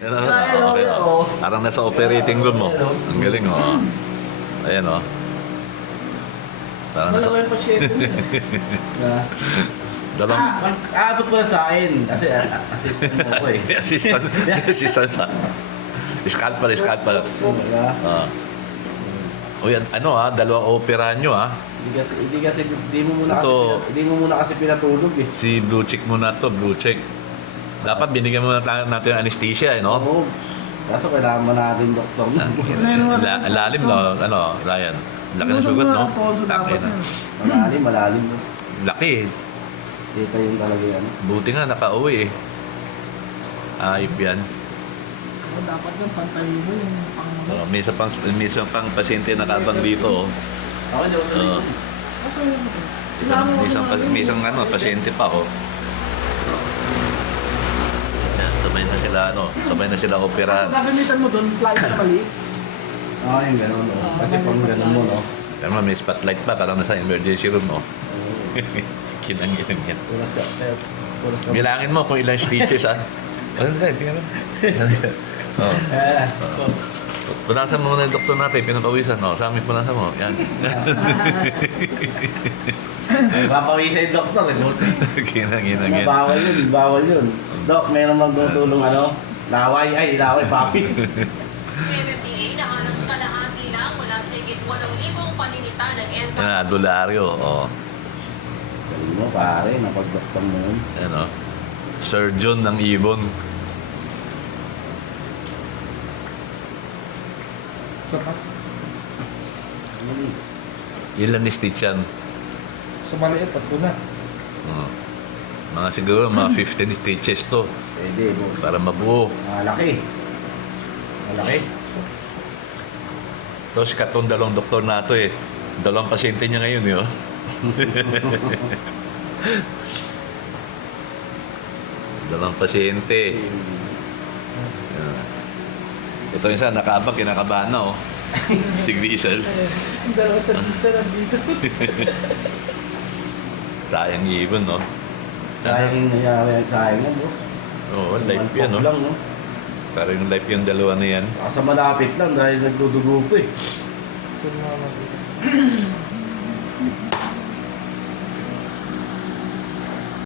Okay, oh. Parang nasa operating room mo. Ang galing, oh. Ayan, oh. Parang nasa... Malawa yung pasyente mo. Dalawang... Aabot mo na sa akin. Kasi assistant mo ko eh. Assistant pa. Scalpel. O yan, ano dalawang opera nyo Hindi mo muna Ito. kasi hindi mo muna kasi pinatulog eh. Si Blue Check muna to, Blue Check. Dapat binigyan muna natin ng anesthesia, no? Oo. Kaso kailangan mo natin doktor na. Lalim, no? Ano, Ryan? Laki ng sugat, no? Laki na. Malalim. Laki. Dito yung talaga yan. Buti nga, nakauwi eh. Ayop yan. Dapat yung pantayin mo yung pang... May isa pang pasyente nakabang dito. Ako hindi ako Oo. May isang pasyente pa, oh. Yan, sabay na sila operahan. Gagamitan mo doon, fly na balik. Oo, yung gano'n. Kasi pag gano'n mo, no? Pero may spotlight pa, parang nasa emergency room, no? Kinang-kinang yan. Pulas ka. Bilangin mo kung ilang stitches, ha? Ano na, tingnan mo. Oh. Punasan mo muna yung doktor natin, pinapawisan. No? Sa amin, punasan mo. Yan. Papawisa yung doktor eh. Kinang-kinang yan. Bawal yun. Dok, meron magtutulong laway, papis. MMDA na halos kalahati lang mula sa higit 8,000 paninita ng NCAP. Dolaryo, oh. Sabi mo, pare, napag-doktor mo yun. Yan, oh. Surgeon ng ibon. Sapat. Ilan ni stitch yan? Sa maliit, tatlo na. Oh. Mga siguro, mga 15 stitches to. Pwede, boss. Para mabuo. Malaki. So, sikat tong dalawang doktor na to eh. Dalawang pasyente niya ngayon eh, oh. Dalawang pasyente. Yan. Ito yung isa, nakaabang, kinakabahan na, oh. Si Grisel. Ang dalawa sa vista na dito. Sayang ibon, no? Sayang yan, boss. Oo, life yan, no? Lang, no? Parang yung life yung dalawa na yan. Saka sa malapit lang dahil nagdudugo ko eh.